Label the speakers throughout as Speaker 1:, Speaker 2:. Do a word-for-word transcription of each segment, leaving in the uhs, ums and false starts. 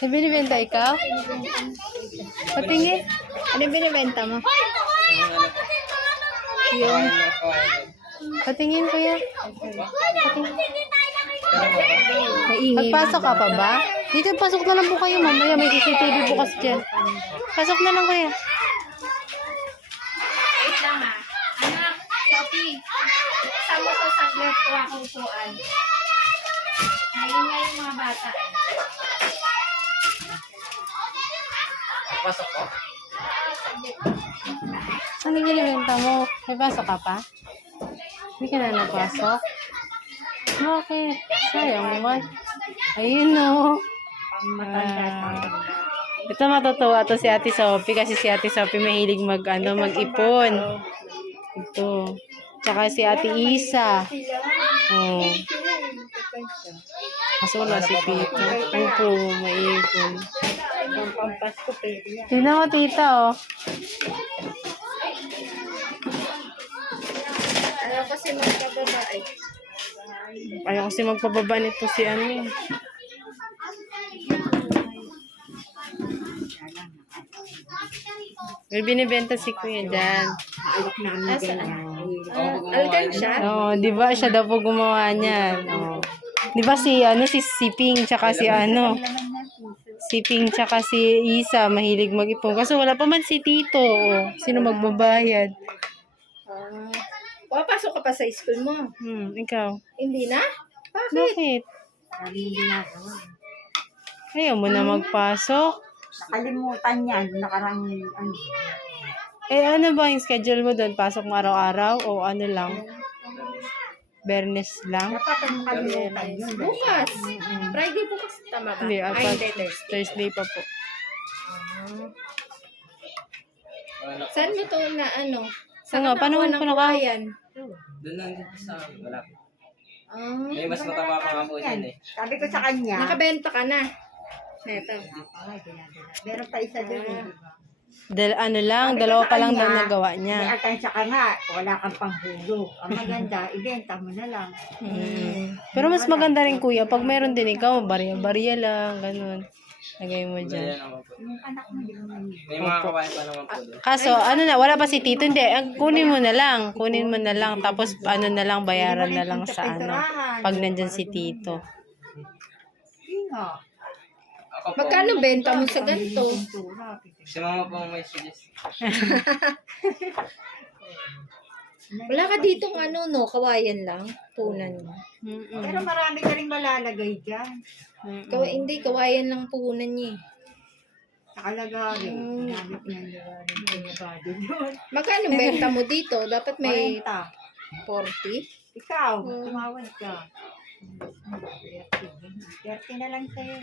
Speaker 1: May binibenta ikaw? Patingin. Ano yung binibenta mo? Yung... Patingin, kuya. Patingin. Magpasok ka pa ba? Dito, pasok na lang po kayo. Mamaya may C C T V bukas dyan. Pasok na lang, kuya.
Speaker 2: Wait lang ha. Anak, Sophie. Sama ko saglit ko ako upuan. Maingay yung mga bata.
Speaker 3: Pasok ko?
Speaker 1: Ano yung binibenta mo? May pasok ka pa? Hindi ka na napasok? Bakit? Sayang naman. Ayun o. Ah. Ito matutuwa to si Ate Sophie kasi si Ate Sophie mahilig mag, ano, mag-ipon. Ito. Tsaka si Ate Isa. Oh. Kaso wala si Tita. Opo, maipon. Tingnan mo, tita, oh.
Speaker 2: Ayaw kasi magkababae.
Speaker 1: Ayaw kasi magpababa nito si ano eh. May binibenta si Kuya dyan.
Speaker 2: Alkansya?
Speaker 1: Oo, di ba siya daw po gumawa niyan. Oo. Di ba si, ano, si Siping, tsaka si ano, Siping, tsaka si Isa, mahilig mag-ipon. Kasi wala pa man si Tito. Oh. Sino magbabayad?
Speaker 2: Ah. Papasok ka pa sa school mo?
Speaker 1: Hmm, ikaw?
Speaker 2: Hindi na? Bakit?
Speaker 1: Bakit? Ayaw mo na magpasok?
Speaker 4: Nakalimutan yan. Nakarang, ano.
Speaker 1: Eh, ano ba yung schedule mo doon? Pasok mo araw-araw o ano lang? Bernes lang?
Speaker 4: Dapat ang nakalimutan yun.
Speaker 2: Bukas. Friday bukas. Tama ba?
Speaker 1: Hindi,
Speaker 2: Ay,
Speaker 1: apat.
Speaker 2: hindi, Thursday.
Speaker 1: Thursday pa po.
Speaker 2: Saan mo to na ano?
Speaker 1: Saan nga? Paano mo
Speaker 2: ng
Speaker 1: pinaka-
Speaker 2: kawayan?
Speaker 3: Doon lang dito sa wala.
Speaker 2: Ah.
Speaker 3: May mas matama pa nga po dyan eh.
Speaker 4: Sabi ko sa kanya.
Speaker 2: Nakabenta ka na. Ito.
Speaker 4: Ay, dinadala. Meron pa isa doon. eh, di ba?
Speaker 1: Dal ano lang,
Speaker 4: Sabi ko
Speaker 1: dalawa
Speaker 4: sa
Speaker 1: pa lang
Speaker 4: kanya,
Speaker 1: daw nagawa
Speaker 4: May
Speaker 1: niya.
Speaker 4: alkansya ka nga. Wala kang panghulog. Ang maganda, ibenta mo na lang.
Speaker 1: Mm. Pero mas maganda rin kuya, pag meron din ikaw, barya-barya lang, ganun. Lagay mo
Speaker 3: Ganyan
Speaker 1: dyan.
Speaker 3: naman po.
Speaker 4: Yung anak mo, di mo naman.
Speaker 3: May mga kawain pa naman po doon.
Speaker 1: Kaso, ano na, wala pa si Tito, hindi. Ang kunin mo na lang, kunin mo na lang, tapos ano na lang, bayaran na lang sa ano, pag nandyan si Tito.
Speaker 4: Hindi nga.
Speaker 3: Ako po,
Speaker 2: Magkano benta mo sa ganito?
Speaker 4: Pintura.
Speaker 3: si mama po may suggest.
Speaker 2: Wala ka ditong ano, no? Kawayan lang. Punan mo.
Speaker 1: Mm-mm.
Speaker 4: Pero marami ka rin malalagay dyan.
Speaker 1: Mm-mm.
Speaker 2: Kawa, hindi, kawayan lang punan niya. eh.
Speaker 4: Nakalagay. Gamit niya yung body yun.
Speaker 2: Magkano benta mo dito? Dapat may
Speaker 4: Kwenta.
Speaker 2: forty?
Speaker 4: Ikaw, tumawad ka. thirty na lang sa'yo.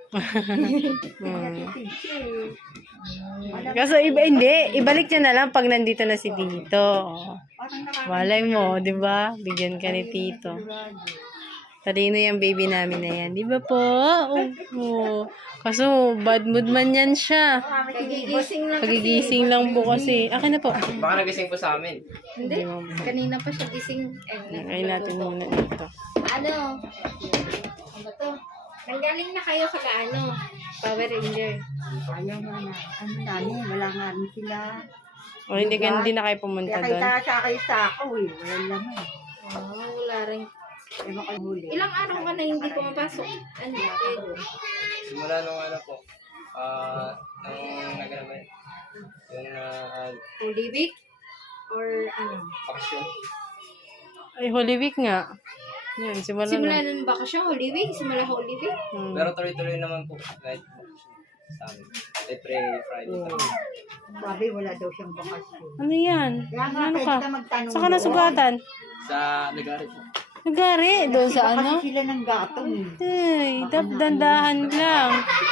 Speaker 1: Mm.
Speaker 4: thirty.
Speaker 1: Kaso iba, hindi, ibalik niya na lang pag nandito na si Tito.
Speaker 4: Parang nakaka-
Speaker 1: Walay mo, di ba? Bigyan ka ni Tito. Talino yung baby namin na yan. Di ba po? Oo. Oh, kaso, bad mood man yan siya.
Speaker 2: Kagigising lang kasi.
Speaker 1: Kagigising lang po kasi. Akin na po.
Speaker 3: Baka nagising po sa amin.
Speaker 2: Hindi. Kanina pa siya gising. Eh,
Speaker 1: Ay natin muna dito.
Speaker 2: ano? Ano to? Nanggaling na kayo sa ano? Power Ranger.
Speaker 4: Ayaw nga na. Ano namin, wala nga rin sila.
Speaker 1: O hindi, ka, hindi na kayo pumunta
Speaker 4: Kaya
Speaker 1: doon.
Speaker 4: kita sa kayo sa ako eh. Walang laman.
Speaker 2: Oh, wala rin.
Speaker 4: Ewan ko huli.
Speaker 2: Ilang araw ka na hindi pumapasok? Ano? Eh,
Speaker 3: Simula nung ano po, ah, nung nagano yung uh,
Speaker 2: Holy Week? Or ano?
Speaker 3: bakasyon.
Speaker 1: Ay, Holy Week nga. Yan, simula
Speaker 2: Simula
Speaker 1: na.
Speaker 2: ng bakasyon, Holy Week? Simula Holy Week?
Speaker 1: Hmm.
Speaker 3: Pero tuloy-tuloy naman po kahit sa amin. Every Friday.
Speaker 4: Sabi wala daw siyang bakasyon.
Speaker 1: Ano yan?
Speaker 4: Kaya nga
Speaker 1: Ano
Speaker 4: pwede
Speaker 1: ka?
Speaker 4: ka magtanong.
Speaker 1: Saan ka nasugatan?
Speaker 3: Sa Nagari po.
Speaker 1: Nagari, doon sa ano?
Speaker 4: Kasi sila ng gatong eh.
Speaker 1: Ay, dap dandahan lang.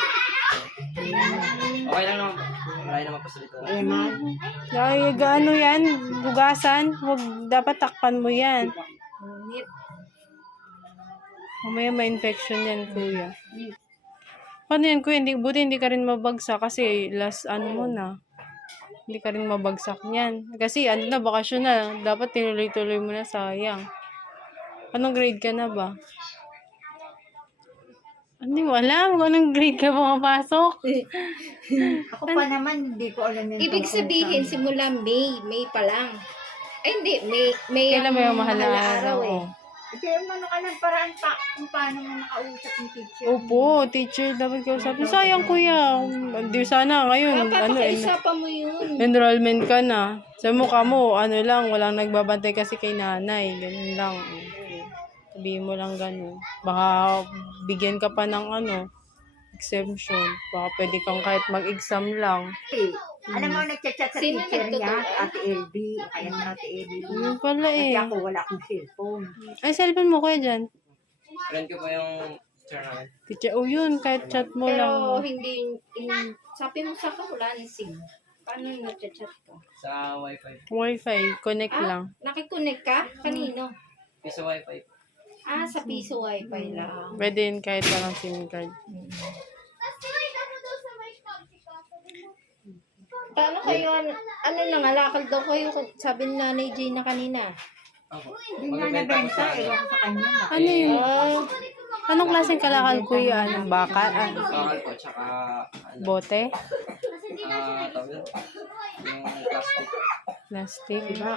Speaker 3: Okay lang naman po. Marami naman po sa dito.
Speaker 4: Eh man.
Speaker 1: Ay, gaano yan? Bugasan? Huwag, dapat takpan mo yan.
Speaker 2: Ngunit.
Speaker 1: Mamaya may infection yan, kuya. Paano yan, kuya? Hindi, buti hindi ka rin mabagsak kasi last ano mo na. Hindi ka rin mabagsak niyan. Kasi ano na, bakasyon na. Dapat tinuloy-tuloy mo na, sayang. Anong grade ka na ba? Hindi mo alam kung anong grade ka pumapasok.
Speaker 4: Ako pa naman, hindi ko alam yung
Speaker 2: Ibig
Speaker 4: tungkol
Speaker 2: sabihin,
Speaker 4: sa-
Speaker 2: simula May, May pa lang. Ay, hindi, May, May
Speaker 1: Kailan
Speaker 2: ang
Speaker 1: ba yung mahal na
Speaker 2: araw
Speaker 1: araw?
Speaker 2: eh.
Speaker 4: Hindi, ano ka ng paraan pa kung paano mo makausap yung teacher.
Speaker 1: Opo, teacher dapat kausapin. Sayang kuya. Hindi sana ngayon.
Speaker 2: Papa,
Speaker 1: Ano, en-
Speaker 2: pakiusapan mo yun.
Speaker 1: enrollment ka na. Sa mukha mo, ano lang, walang nagbabantay kasi kay nanay. Ganun lang. Sabihin mo lang ganun. Baka bigyan ka pa ng ano, exemption. Baka pwede kang kahit mag-exam lang.
Speaker 4: Eh, alam mo, nagchat-chat sa
Speaker 2: Sino
Speaker 4: teacher niya,
Speaker 2: nagtuturo?
Speaker 4: Ate L B, o kaya sa Ate L B.
Speaker 1: Yun pala
Speaker 4: Kasi
Speaker 1: eh.
Speaker 4: ako, wala akong cellphone.
Speaker 1: Ay, cellphone mo kuya dyan.
Speaker 3: Friend ko po yung teacher namin.
Speaker 1: Teacher, oh yun, kahit chat mo
Speaker 2: Pero
Speaker 1: lang.
Speaker 2: hindi, in, sabi mo sa akin, wala ni SIM. Paano nag-chat ka?
Speaker 3: Sa wifi.
Speaker 1: Wi-Fi, connect
Speaker 2: Ah,
Speaker 1: lang.
Speaker 2: nakikonnect ka? Kanino?
Speaker 3: Yung sa wifi.
Speaker 2: Ah, sa piso wifi lang.
Speaker 1: Pwede yun kahit walang SIM card.
Speaker 2: Paano kayo, ano, ano lang, alakal daw kayo, sabi ni Nanay Jane na kanina.
Speaker 3: Ako.
Speaker 4: Hindi nga
Speaker 3: Magbebenta ko
Speaker 4: nabenta,
Speaker 3: sa
Speaker 4: ewan ko sa kanya.
Speaker 1: Ano yun?
Speaker 2: Ah,
Speaker 1: Anong klaseng kalakal kuya? Anong baka? Ah,
Speaker 3: bakal po, tsaka ano,
Speaker 1: bote?
Speaker 3: ah, tawag yun? Yung plastic.
Speaker 1: Plastic?
Speaker 3: Yung,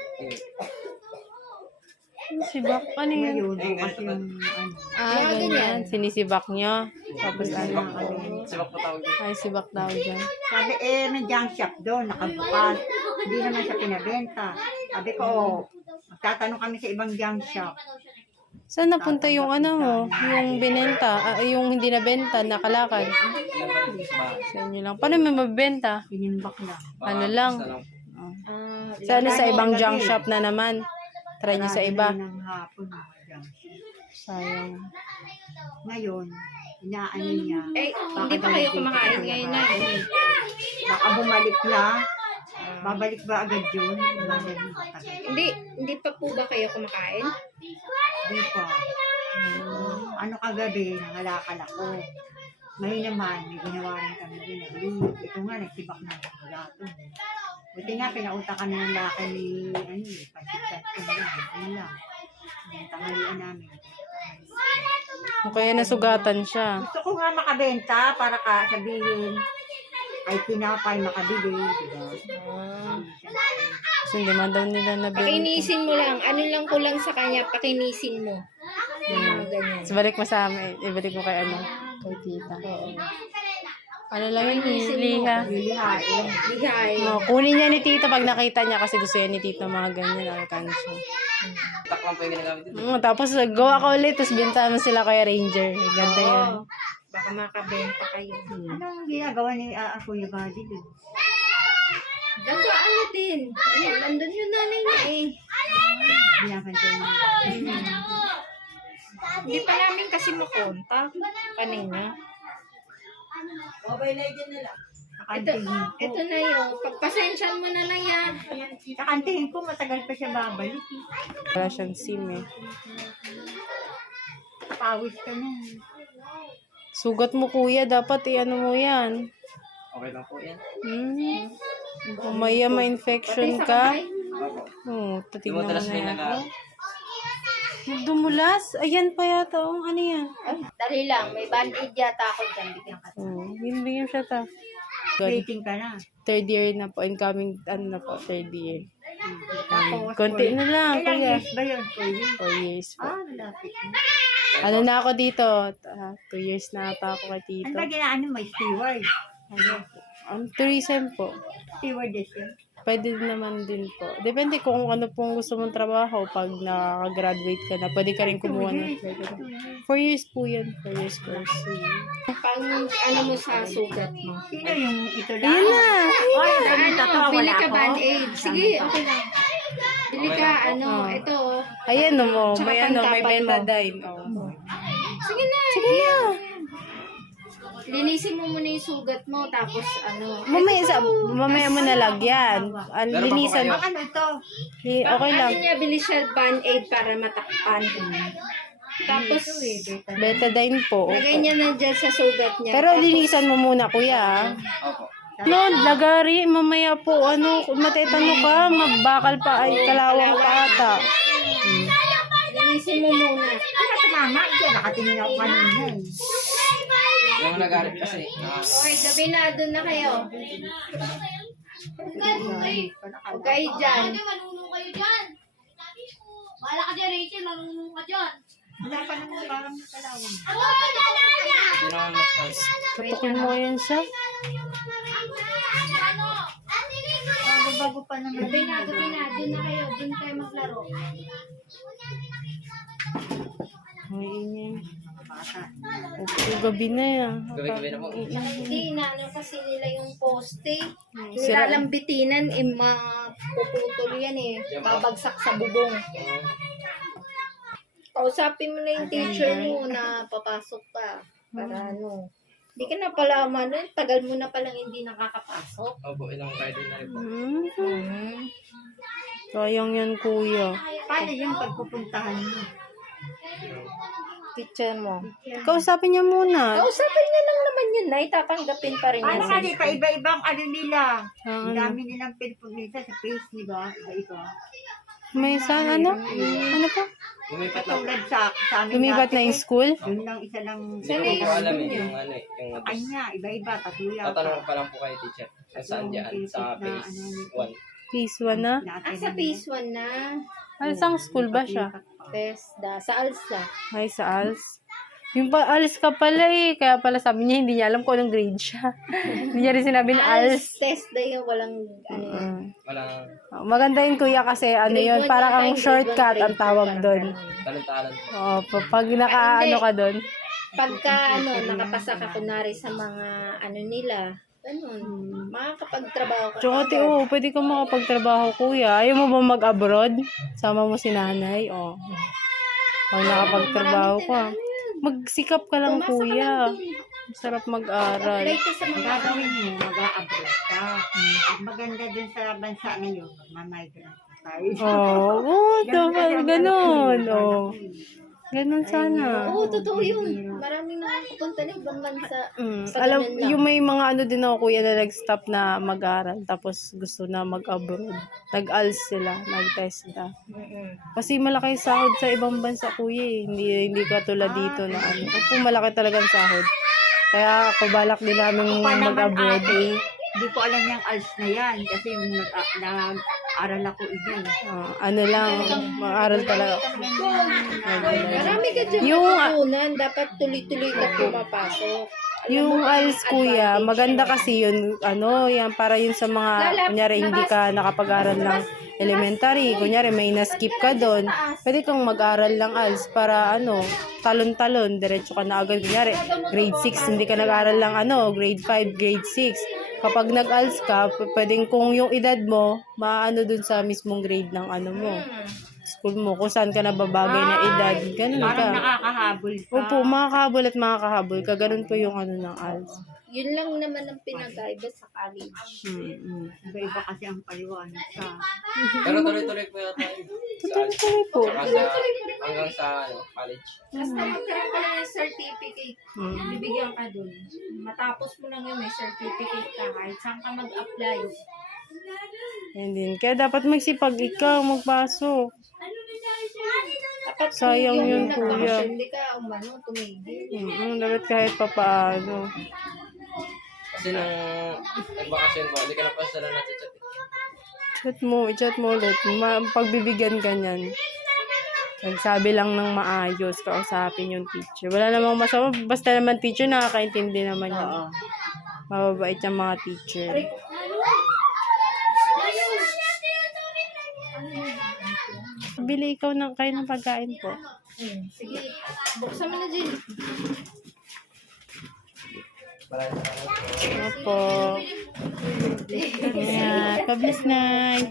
Speaker 1: Sibak? Ano yun?
Speaker 4: Ngayon,
Speaker 3: Ayun,
Speaker 4: bukas
Speaker 3: ganito
Speaker 4: yung ano.
Speaker 1: Ah,
Speaker 2: Mga
Speaker 1: ganyan.
Speaker 2: ganyan.
Speaker 1: Sinisibak nyo. Tapos ano?
Speaker 3: sibak po. Sibak po tawag yun.
Speaker 1: Ay, sibak daw dyan.
Speaker 4: Sabi, eh, may junk shop doon, nakabukas. Hindi naman siya pinabenta. Sabi ko, oh, magtatanong kami sa ibang junk shop.
Speaker 1: Saan napunta yung ano mo? Yung binenta? Ah, yung hindi nabenta, nakalakal?
Speaker 3: Ilan ba yung sa bahay?
Speaker 1: Sa inyo lang. Paano may mabenta?
Speaker 4: Tinimbak lang.
Speaker 3: Baka
Speaker 1: Ano lang?
Speaker 3: basta lang.
Speaker 4: Oh.
Speaker 2: ah,
Speaker 1: Sa ano, sa ibang junk shop na naman? Try nyo sa iba.
Speaker 4: Marami na ng hapon, mga junk shop.
Speaker 1: Sayang.
Speaker 4: Ngayon, inaano niya.
Speaker 2: eh,
Speaker 4: baka
Speaker 2: hindi pa kayo
Speaker 4: daw
Speaker 2: kumakain
Speaker 4: dito
Speaker 2: ngayon
Speaker 4: sa
Speaker 2: na.
Speaker 4: labas. Baka bumalik na. Babalik ba agad yun? Babalik ba agad?
Speaker 2: Hindi, hindi pa po ba kayo kumakain?
Speaker 4: Hindi pa. Um, ano kagabi, nangalakal ako. Ngayon naman, may ginawa rin kami din. Ay, ito nga, nagsibak na ako wala ito. Buti nga, pinauta ka na ng laki ni, ano eh, pasikat ko na lang. Ano lang. Ang tangalian namin.
Speaker 1: O kaya nasugatan siya.
Speaker 4: Gusto ko nga makabenta para ka sabihin, ay pinapay makabili. Diba?
Speaker 2: Ah.
Speaker 1: Kasi hindi man daw nila nabenta.
Speaker 2: Pakinisin mo lang. Ano lang kulang sa kanya, pakinisin mo. Yung mga ganyan.
Speaker 1: So, balik mo sa amin. Ibalik mo kay ano? Kay tita.
Speaker 2: Oo.
Speaker 1: Ano lang yun?
Speaker 2: Pakinisin mo.
Speaker 1: Liha.
Speaker 4: Lilihain.
Speaker 2: Bigay.
Speaker 1: Oh, kunin niya ni tita pag nakita niya kasi gusto niya ni tita mga ganyan. Alkansya.
Speaker 3: Tak lang po yung ginagamit dito.
Speaker 1: Mm, tapos gawa ka ulit, tapos bintahan mo sila kay Ranger. Ganda yan.
Speaker 2: Oo. Baka makabenta kayo.
Speaker 4: Anong ginagawa ni uh, Kuya Buddy dun?
Speaker 2: Ganda ano din. Ayun, nandun yung nanay niya eh.
Speaker 4: Binabantayan niya.
Speaker 2: Hindi pa namin kasi makontak. Kanina. Ito,
Speaker 4: Kakantihin ko.
Speaker 2: ito na yun. Pagpasensyan mo na lang yan.
Speaker 4: Kakantihin ko, matagal pa siya babalik. eh.
Speaker 1: Wala siyang SIM eh.
Speaker 4: Pawis ka na.
Speaker 1: Sugat mo kuya, dapat i-ano mo yan.
Speaker 3: Okay lang po yan.
Speaker 1: Hmm. Kumaya ma-infection
Speaker 2: Pati sa
Speaker 1: ka.
Speaker 2: kamay.
Speaker 3: Opo.
Speaker 1: Hmm, tatignan mo
Speaker 3: Dumadalas
Speaker 1: na
Speaker 3: na yung
Speaker 1: yan.
Speaker 3: nag
Speaker 1: Dumulas? Ayan pa yata. Oh, ano yan?
Speaker 2: Dali lang. May band-aid yata ako dyan. Bigyan ka.
Speaker 1: Oh, yun bigyan siya ta. Good.
Speaker 4: Waiting ka na.
Speaker 1: Third year na po. Incoming, ano na po, third year.
Speaker 4: Tapos,
Speaker 1: Konti na lang,
Speaker 4: Ilang
Speaker 1: kuya.
Speaker 4: years ba yun, Kuya?
Speaker 1: Four years po.
Speaker 4: Ah, malapit na.
Speaker 1: Ano na ako dito? Ah, two years na ata ako kay
Speaker 4: Ano
Speaker 1: tito.
Speaker 4: ba ginaano may steward? Ano?
Speaker 1: Um, tourism po.
Speaker 4: Stewardess yun?
Speaker 1: Pwede din naman din po. Depende kung ano pong gusto mong trabaho. Pag nakagraduate ka na, pwede ka rin kumuha ng Four years po yun. Four years course.
Speaker 2: Pang ano mo sa sugat mo.
Speaker 4: Sino yung ito lang?
Speaker 1: Ayan na!
Speaker 4: Oh, yung ganito to,
Speaker 2: Ano, bili
Speaker 4: wala
Speaker 2: ka
Speaker 4: ako.
Speaker 2: band-aid. Sige, okay lang. Bili ka, ano,
Speaker 1: Oh.
Speaker 2: ito.
Speaker 1: Ayan no mo.
Speaker 2: Tsaka
Speaker 1: May ano, may
Speaker 2: pantapat mo.
Speaker 1: betadine. Oh.
Speaker 2: Sige na.
Speaker 1: Sige na!
Speaker 2: Linisin mo muna yung sugat mo, tapos ano.
Speaker 1: Mamaya, sa, mamaya mo nalagyan. An,
Speaker 3: Meron pa po
Speaker 1: linisan.
Speaker 3: kayo?
Speaker 4: Ang ano ito?
Speaker 1: Li- Okay lang.
Speaker 2: Ano niya, bili siya band-aid para matakpan. Tapos,
Speaker 1: Betadine po.
Speaker 2: lagay niya na dyan sa sugat niya.
Speaker 1: Pero
Speaker 2: Tapos,
Speaker 1: linisan mo muna, kuya.
Speaker 3: Opo.
Speaker 1: No, lagari, mamaya po, ano, matetano ka, magbakal pa, ay, kalawang ka ata.
Speaker 2: linisin mo muna.
Speaker 4: Ano sa mama? Ito, nakatingin ako kanina eh.
Speaker 3: Yung nag-aarap kasi. ah,
Speaker 2: Okay, gabi na, doon na kayo. Huwag kayo dyan.
Speaker 5: Manunong kayo dyan. Wala ka dyan, Rachel. Manunong ka dyan.
Speaker 4: Wala pa naman parang kalawang.
Speaker 5: Ako, dadaan!
Speaker 3: Sino ang mas
Speaker 1: Tutukin mo yan siya.
Speaker 5: Ano?
Speaker 4: Bago-bago pa naman.
Speaker 2: Gabi na, gabi na, doon na kayo. Doon kayo maglaro.
Speaker 1: Ang ingay.
Speaker 4: Mga bata.
Speaker 1: Okay, gabi na yan.
Speaker 3: Gabi-gabi na po.
Speaker 2: Hindi, inaano kasi nila yung poste.
Speaker 1: Sira-
Speaker 2: Nilalambitinan, eh, mapuputol yan eh. Babagsak sa bubong.
Speaker 3: Oo.
Speaker 2: Kausapin mo na yung teacher mo na papasok ka. Para ano. Hindi ka na pala, ano, tagal mo na palang hindi nakakapasok.
Speaker 3: Opo, ilang Friday na rin po.
Speaker 1: Hmm.
Speaker 2: Hmm.
Speaker 1: Sayang yan, kuya.
Speaker 4: Paano yung pagpupuntahan mo?
Speaker 2: Teacher mo.
Speaker 1: Kausapin niya muna.
Speaker 2: Kausapin niya lang naman yun na itatanggapin pa rin
Speaker 4: Paano
Speaker 2: yan.
Speaker 4: nga
Speaker 2: sa
Speaker 4: di pa iba-ibang ano nila?
Speaker 1: Ah,
Speaker 4: Ang
Speaker 1: ano?
Speaker 4: dami nilang pinpunta sa face, di ba? Iba-iba.
Speaker 1: May isa, ano? Ano pa?
Speaker 3: Lumipat lang.
Speaker 4: Katulad sa, sa amin
Speaker 1: Lumibat na yung school?
Speaker 4: Yun lang isa lang.
Speaker 3: Hindi ko po alam eh, yung ano eh, yung
Speaker 4: Ay nga, iba-iba. Tatlo yata.
Speaker 3: tatanong ko pa lang po kay teacher. Kung saan dyan, sa phase one.
Speaker 1: Phase one na?
Speaker 2: Ah, sa phase one na.
Speaker 1: Ano, sang school ba siya?
Speaker 2: Tesda. Sa ALSA.
Speaker 1: Ay, sa A L S. Yung pa, A L S ka pala eh. Kaya pala sabi niya, hindi niya alam kung anong grade siya. Hindi niya rin sinabi na A L S.
Speaker 2: ALS. Tesda yung walang, ano yan.
Speaker 1: Mm.
Speaker 3: Walang
Speaker 1: Oh, maganda yun kuya kasi ano
Speaker 2: Grade
Speaker 1: yun,
Speaker 2: one
Speaker 1: parang
Speaker 2: yata
Speaker 1: ang
Speaker 2: yung grade
Speaker 1: shortcut
Speaker 2: one,
Speaker 1: ang tawag
Speaker 2: grade two,
Speaker 1: doon.
Speaker 2: parang
Speaker 3: talent-talent po.
Speaker 1: Oh, pa- pag naka-ano ka doon.
Speaker 2: Pagka, ano, nakapasa ka kunwari sa mga, ano nila, ganun, makakapagtrabaho ka.
Speaker 1: Tsaka te, oh, pwede ka makapagtrabaho kuya. Ayaw mo ba mag-abroad? Sama mo si nanay, oh. Pag nakapagtrabaho ka. Magsikap ka lang
Speaker 2: Pumasa ka
Speaker 1: kuya.
Speaker 2: lang dun.
Speaker 1: Masarap mag-aral.
Speaker 2: Apply ka sa
Speaker 4: Ang
Speaker 2: mga
Speaker 4: gagawin mo, mag-a-abroad ka. Ang maganda dun sa bansa na yun, mag-migrant ka tayo.
Speaker 1: Oh, oh, dapat ganun. Oh. Ganun sana.
Speaker 2: Oo, totoo yun. Maraming nakakapunta na ibang bansa.
Speaker 1: Mm,
Speaker 2: Sa
Speaker 1: alam,
Speaker 2: ganyan lang.
Speaker 1: yung may mga ano din ako kuya na nag-stop na mag-aral tapos gusto na mag-abroad. Nag-A L S sila, nag-TESDA. Kasi malaki yung sahod sa ibang bansa kuya eh. Hindi, hindi katulad dito na ano. Opo, malaki talagang sahod. Kaya ako balak din namin
Speaker 4: Pa naman
Speaker 1: mag-abroad.
Speaker 4: ate, hindi ko alam yung A L S na yan. Kasi yung nag- nag-aral ako iba. eh.
Speaker 1: Ah, ano lang, mag-aral talaga.
Speaker 2: Marami ka dyan
Speaker 1: Yung-
Speaker 2: matutunan. Dapat tuloy-tuloy ka pumapasok. Alam
Speaker 1: Yung
Speaker 2: mo,
Speaker 1: A L S kuya,
Speaker 2: advantage
Speaker 1: maganda
Speaker 2: yun.
Speaker 1: kasi yun, ano, yan, para yun sa mga,
Speaker 2: Lalap-
Speaker 1: kunyari, hindi ka nakapag-aral ng elementary, kunyari, may na-skip ka doon, pwede kang mag-aral ng A L S para, ano, talon-talon, diretso ka na agad, kunyari, grade six, hindi ka nag-aral ng, ano, grade five, grade six. Kapag nag-A L S ka, p- pwedeng kung yung edad mo, maano dun sa mismong grade ng, ano mo, school mo, kung saan ka nababagay na edad, ganun ka.
Speaker 4: Parang nakakahabol ka.
Speaker 1: Opo, makakahabol at makakahabol ka. Ganun po yung ano ng A L S.
Speaker 2: Yun lang naman ang pinagkaiba sa college.
Speaker 1: Hmm, hmm.
Speaker 4: Iba-iba kasi ang paliwanag sa...
Speaker 3: Pero tuloy-tuloy po yata yun. Sa
Speaker 1: Tuloy po.
Speaker 3: saka sa, hanggang sa ano, college.
Speaker 2: Basta magkaroon ka lang ng certificate.
Speaker 1: Hmm.
Speaker 2: Bibigyan ka dun. Matapos mo lang yun, may certificate ka. Kahit saan ka mag-apply.
Speaker 1: Yan din. Kaya dapat magsipag ikaw, magpasok.
Speaker 2: Dapat
Speaker 1: Sayang
Speaker 2: yung
Speaker 1: yun,
Speaker 2: nagbakasyon,
Speaker 1: kuya.
Speaker 2: Hindi ka umano, tumigil.
Speaker 1: Hmm, dapat kahit papaano.
Speaker 3: Kasi nung nagbakasyon po, hindi ka na pa sila natchat.
Speaker 1: Chat mo, i-chat mo ulit. Ma- pagbibigyan ka niyan. Nagsabi lang ng maayos, kausapin yung teacher. Wala namang masama. Basta naman teacher, nakakaintindi naman yun.
Speaker 4: Oo.
Speaker 1: Mababait yung mga teacher. Bili ikaw ng kayo ng pagkain po.
Speaker 2: Hmm, sige, buksan mo na dyan.
Speaker 3: Maraming salamat po.
Speaker 1: Opo. Ingat. Pa-bless na.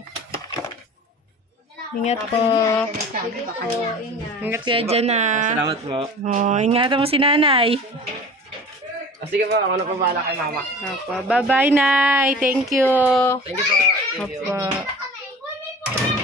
Speaker 1: Ingat po.
Speaker 2: Sige po, ingat.
Speaker 1: Ingat kayo dyan na.
Speaker 3: Salamat po.
Speaker 1: Oh, ingatan mo si nanay.
Speaker 3: Ah, sige po, ako na pa bahala kay mama.
Speaker 1: Opo. Bye-bye, nay. Thank you.
Speaker 3: Thank you po. Thank you.
Speaker 1: Opo.